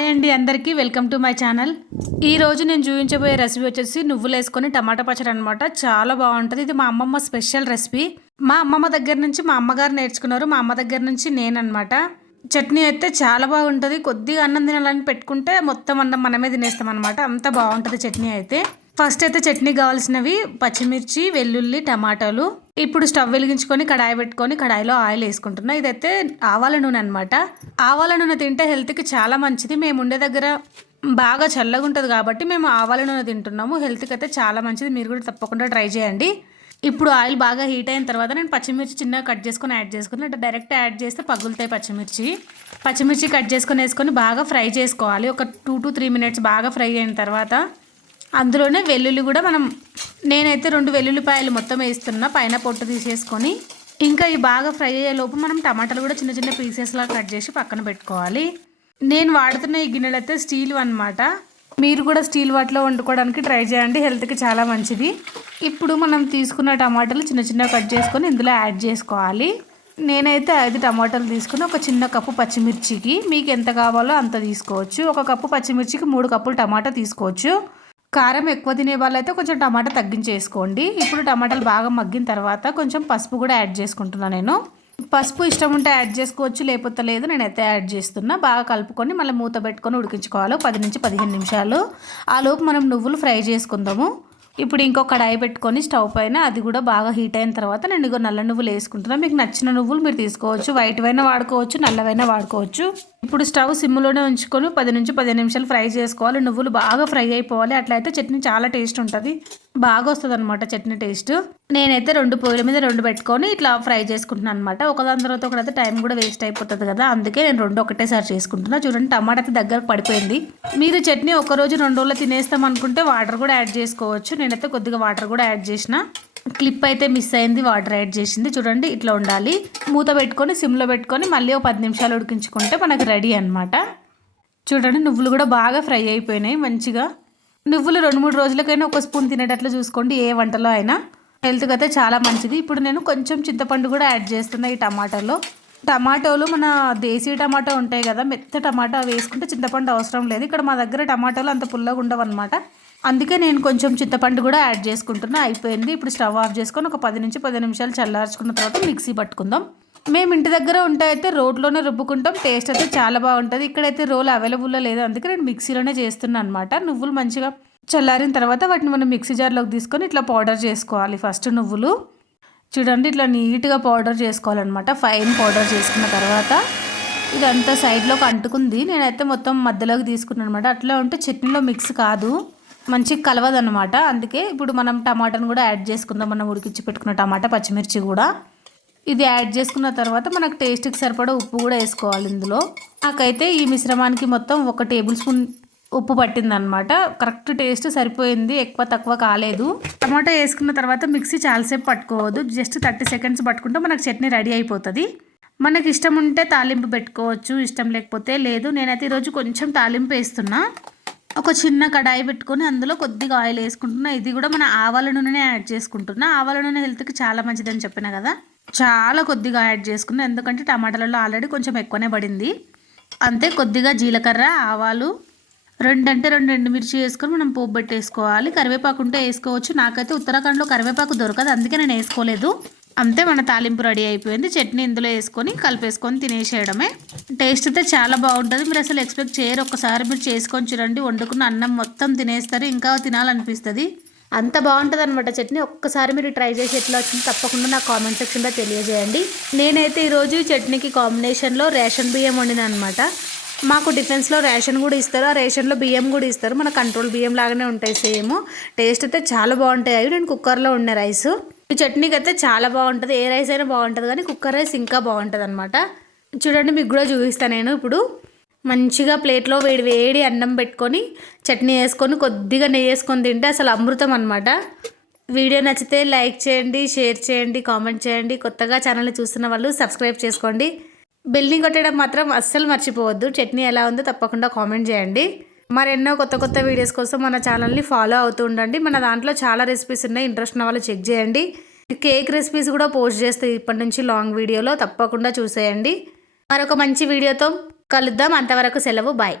Hi అండి అందరికీ welcome to my channel. ఈ రోజు నేను చూపించబోయే రెసిపీ వచ్చేసి నువ్వులు వేసుకొని టమాటా పచ్చడి అనమాట. చాలా బాగుంటుంది. ఇది మా అమ్మమ్మ స్పెషల్ రెసిపీ. మా అమ్మమ్మ దగ్గర నుంచి మా అమ్మగారు నేర్చుకున్నారు, మా అమ్మ దగ్గర నుంచి నేనన్నమాట. చట్నీ అయితే చాలా బాగుంటుంది. కొద్దిగా అన్నం తినాలని పెట్టుకుంటే మొత్తం అన్నం మనమే తినేస్తాం అనమాట. అంత బాగుంటుంది చట్నీ అయితే. ఫస్ట్ అయితే చట్నీ కావాల్సినవి పచ్చిమిర్చి, వెల్లుల్లి, టమాటాలు. ఇప్పుడు స్టవ్ వెలిగించుకొని కడాయి పెట్టుకొని కడాయిలో ఆయిల్ వేసుకుంటున్నా. ఇదైతే ఆవాల నూనె అనమాట. ఆవాల నూనె తింటే హెల్త్కి చాలా మంచిది. మేము ఉండే దగ్గర బాగా చల్లగా ఉంటుంది కాబట్టి మేము ఆవాల నూనె తింటున్నాము. హెల్త్కి అయితే చాలా మంచిది. మీరు కూడా తప్పకుండా ట్రై చేయండి. ఇప్పుడు ఆయిల్ బాగా హీట్ అయిన తర్వాత నేను పచ్చిమిర్చి చిన్నగా కట్ చేసుకొని యాడ్ చేసుకుని అంటే డైరెక్ట్ యాడ్ చేస్తే పగులుతాయి పచ్చిమిర్చి కట్ చేసుకొని వేసుకొని బాగా ఫ్రై చేసుకోవాలి. ఒక 2 to 3 minutes బాగా ఫ్రై అయిన తర్వాత అందులోనే వెల్లుల్లి కూడా నేనైతే 2 వెల్లుల్లిపాయలు మొత్తం వేస్తున్నా, పైన పొట్టు తీసేసుకొని. ఇంకా ఈ బాగా ఫ్రై అయ్యే లోపు మనం టమాటాలు కూడా చిన్న చిన్న పీసెస్లా కట్ చేసి పక్కన పెట్టుకోవాలి. నేను వాడుతున్న ఈ గిన్నెలు అయితే స్టీల్ అనమాట. మీరు కూడా స్టీల్ వాటిలో వండుకోవడానికి ట్రై చేయండి, హెల్త్కి చాలా మంచిది. ఇప్పుడు మనం తీసుకున్న టమాటాలు చిన్న చిన్న కట్ చేసుకొని ఇందులో యాడ్ చేసుకోవాలి. నేనైతే 5 టమాటాలు తీసుకుని ఒక చిన్న కప్పు పచ్చిమిర్చికి మీకు ఎంత కావాలో అంత తీసుకోవచ్చు. 1 కప్పు పచ్చిమిర్చికి 3 కప్పులు టమాటా తీసుకోవచ్చు. కారం ఎక్కువ తినే వాళ్ళైతే కొంచెం టమాటా తగ్గించేసుకోండి. ఇప్పుడు టమాటాలు బాగా మగ్గిన తర్వాత కొంచెం పసుపు కూడా యాడ్ చేసుకుంటున్నాను. నేను పసుపు ఇష్టం ఉంటే యాడ్ చేసుకోవచ్చు, లేకపోతే లేదు. నేనైతే యాడ్ చేస్తున్నా. బాగా కలుపుకొని మళ్ళీ మూత పెట్టుకొని ఉడికించుకోవాలి 10 నుంచి 15 నిమిషాలు. ఆ లోపు మనం నువ్వులు ఫ్రై చేసుకుందాము. ఇప్పుడు ఇంకో కడాయి పెట్టుకొని స్టవ్ పైన అది కూడా బాగా హీట్ అయిన తర్వాత నేను ఇగో నల్ల నువ్వులు వేసుకుంటున్నాను. మీకు నచ్చిన నువ్వులు మీరు తీసుకోవచ్చు, వైట్ వైనా వాడుకోవచ్చు, నల్లవైనా వాడుకోవచ్చు. ఇప్పుడు స్టవ్ సిమ్లోనే ఉంచుకొని 10 నుంచి 15 నిమిషాలు ఫ్రై చేసుకోవాలి. నువ్వులు బాగా ఫ్రై అయిపోవాలి. అట్లయితే చట్నీ చాలా టేస్ట్ ఉంటుంది, బాగా వస్తుంది అనమాట చట్నీ టేస్ట్. నేనైతే 2 పొయ్యిల మీద 2 పెట్టుకొని ఇట్లా ఫ్రై చేసుకుంటున్నాను అనమాట. ఒకదాని తర్వాత ఒకటైతే టైం కూడా వేస్ట్ అయిపోతుంది కదా, అందుకే నేను 2 ఒకటేసారి చేసుకుంటున్నా. చూడండి టమాటా అయితే దగ్గరకు పడిపోయింది. మీరు చట్నీ ఒక రోజు 2 రోజులు తినేస్తాం అనుకుంటే వాటర్ కూడా యాడ్ చేసుకోవచ్చు. నేనైతే కొద్దిగా వాటర్ కూడా యాడ్ చేసిన. క్లిప్ అయితే మిస్ అయింది, వాటర్ యాడ్ చేసింది. చూడండి ఇట్లా ఉండాలి. మూత పెట్టుకొని సిమ్లో పెట్టుకొని మళ్ళీ 10 నిమిషాలు ఉడికించుకుంటే మనకు రెడీ అనమాట. చూడండి నువ్వులు కూడా బాగా ఫ్రై అయిపోయినాయి మంచిగా. నువ్వులు 2-3 రోజులకైనా 1 స్పూన్ తినేటట్లు చూసుకోండి, ఏ వంటలో అయినా. హెల్త్కి అయితే చాలా మంచిది. ఇప్పుడు నేను కొంచెం చింతపండు కూడా యాడ్ చేస్తున్నా ఈ టమాటోలు మన దేశీ టమాటో ఉంటాయి కదా, మెత్త టమాటా వేసుకుంటే చింతపండు అవసరం లేదు. ఇక్కడ మా దగ్గర టమాటోలు అంత పుల్లగా ఉండవు అనమాట, అందుకే నేను కొంచెం చింతపండు కూడా యాడ్ చేసుకుంటున్నా. అయిపోయింది. ఇప్పుడు స్టవ్ ఆఫ్ చేసుకొని ఒక 10 నుంచి 15 నిమిషాలు చల్లార్చుకున్న తర్వాత మిక్సీ పట్టుకుందాం. మేము ఇంటి దగ్గర ఉంటే అయితే రోట్లోనే రుబ్బుకుంటాం. టేస్ట్ అయితే చాలా బాగుంటుంది. ఇక్కడైతే రోల్ అవైలబుల్లో లేదు, అందుకే నేను మిక్సీలోనే చేస్తున్నాను అనమాట. నువ్వులు మంచిగా చల్లారిన తర్వాత వాటిని మనం మిక్సీ జార్లోకి తీసుకొని ఇట్లా పౌడర్ చేసుకోవాలి. ఫస్ట్ నువ్వులు చూడండి ఇట్లా నీట్గా పౌడర్ చేసుకోవాలన్నమాట. ఫైన్ పౌడర్ చేసుకున్న తర్వాత ఇదంతా సైడ్లోకి అంటుకుంది. నేనైతే మొత్తం మధ్యలోకి తీసుకున్నాను అనమాట. అట్లా ఉంటే చట్నీలో మిక్స్ కాదు, మంచిగా కలవదనమాట. అందుకే ఇప్పుడు మనం టమాటాను కూడా యాడ్ చేసుకుందాం. మనం ఉడికించి పెట్టుకున్న టమాటా, పచ్చిమిర్చి కూడా ఇది యాడ్ చేసుకున్న తర్వాత మనకు టేస్ట్కి సరిపడా ఉప్పు కూడా వేసుకోవాలి ఇందులో. నాకైతే ఈ మిశ్రమానికి మొత్తం 1 టేబుల్ స్పూన్ ఉప్పు పట్టిందనమాట. కరెక్ట్ టేస్ట్ సరిపోయింది, ఎక్కువ తక్కువ కాలేదు. టమాటా వేసుకున్న తర్వాత మిక్సీ చాలాసేపు పట్టుకోవద్దు, జస్ట్ 30 seconds పట్టుకుంటే మనకు చట్నీ రెడీ అయిపోతుంది. మనకి ఇష్టం ఉంటే తాలింపు పెట్టుకోవచ్చు, ఇష్టం లేకపోతే లేదు. నేనైతే ఈరోజు కొంచెం తాలింపు వేస్తున్నా. ఒక చిన్న కడాయి పెట్టుకొని అందులో కొద్దిగా ఆయిల్ వేసుకుంటున్నా. ఇది కూడా మన ఆవాల నూనెనే యాడ్ చేసుకుంటున్నా. ఆవాల నూనె హెల్త్కి చాలా మంచిదని చెప్పిన కదా, చాలా కొద్దిగా యాడ్ చేసుకున్నా. ఎందుకంటే టమాటాలలో ఆల్రెడీ కొంచెం ఎక్కువనే పడింది. అంతే కొద్దిగా జీలకర్ర, ఆవాలు, 2 ఎండుమిర్చి వేసుకొని మనం పోపు పెట్టేసుకోవాలి. కరివేపాకు ఉంటే వేసుకోవచ్చు. నాకైతే ఉత్తరాఖండ్లో కరివేపాకు దొరకదు, అందుకే నేను వేసుకోలేదు. అంతే మన తాలింపు రెడీ అయిపోయింది. చట్నీ ఇందులో వేసుకొని కలిపేసుకొని తినేసేయడమే. టేస్ట్ అయితే చాలా బాగుంటుంది. మీరు అసలు ఎక్స్పెక్ట్ చేయరు. ఒక్కసారి మీరు చేసుకొని చూడండి, వండుకున్న అన్నం మొత్తం తినేస్తారు, ఇంకా తినాలనిపిస్తుంది. అంత బాగుంటుంది అనమాట చట్నీ. ఒక్కసారి మీరు ట్రై చేసి ఎట్లా వచ్చింది తప్పకుండా నాకు కామెంట్ సెక్షన్లో తెలియజేయండి. నేనైతే ఈరోజు చట్నీకి కాంబినేషన్లో రేషన్ బియ్యం వండిన అనమాట. మాకు డిఫెన్స్లో రేషన్ కూడా ఇస్తారు, ఆ రేషన్లో బియ్యం కూడా ఇస్తారు. మన కంట్రోల్ బియ్యం లాగానే ఉంటాయి సేమ్. టేస్ట్ అయితే చాలా బాగుంటాయి. అవి నేను కుక్కర్లో వండే రైస్. ఈ చట్నీకి అయితే చాలా బాగుంటుంది. ఏ రైస్ అయినా బాగుంటుంది, కానీ కుక్కర్ రైస్ ఇంకా బాగుంటుంది అనమాట. చూడండి మీకు కూడా చూపిస్తాను నేను. ఇప్పుడు మంచిగా ప్లేట్లో వేడి అన్నం పెట్టుకొని చట్నీ వేసుకొని కొద్దిగా నెయ్యి వేసుకొని తింటే అసలు అమృతం అనమాట. వీడియో నచ్చితే లైక్ చేయండి, షేర్ చేయండి, కామెంట్ చేయండి. కొత్తగా ఛానల్ని చూస్తున్న వాళ్ళు సబ్స్క్రైబ్ చేసుకోండి. బెల్ని కొట్టడం మాత్రం అస్సలు మర్చిపోవద్దు. చట్నీ ఎలా ఉందో తప్పకుండా కామెంట్ చేయండి. మరెన్నో కొత్త వీడియోస్ కోసం మన ఛానల్ని ఫాలో అవుతూ ఉండండి. మన దాంట్లో చాలా రెసిపీస్ ఉన్నాయి, ఇంట్రెస్ట్ ఉన్న వాళ్ళు చెక్ చేయండి. కేక్ రెసిపీస్ కూడా పోస్ట్ చేస్తే ఇప్పటి నుంచి లాంగ్ వీడియోలో తప్పకుండా చూసేయండి. మరొక మంచి వీడియోతో కలుద్దాం. అంతవరకు సెలవు, బాయ్.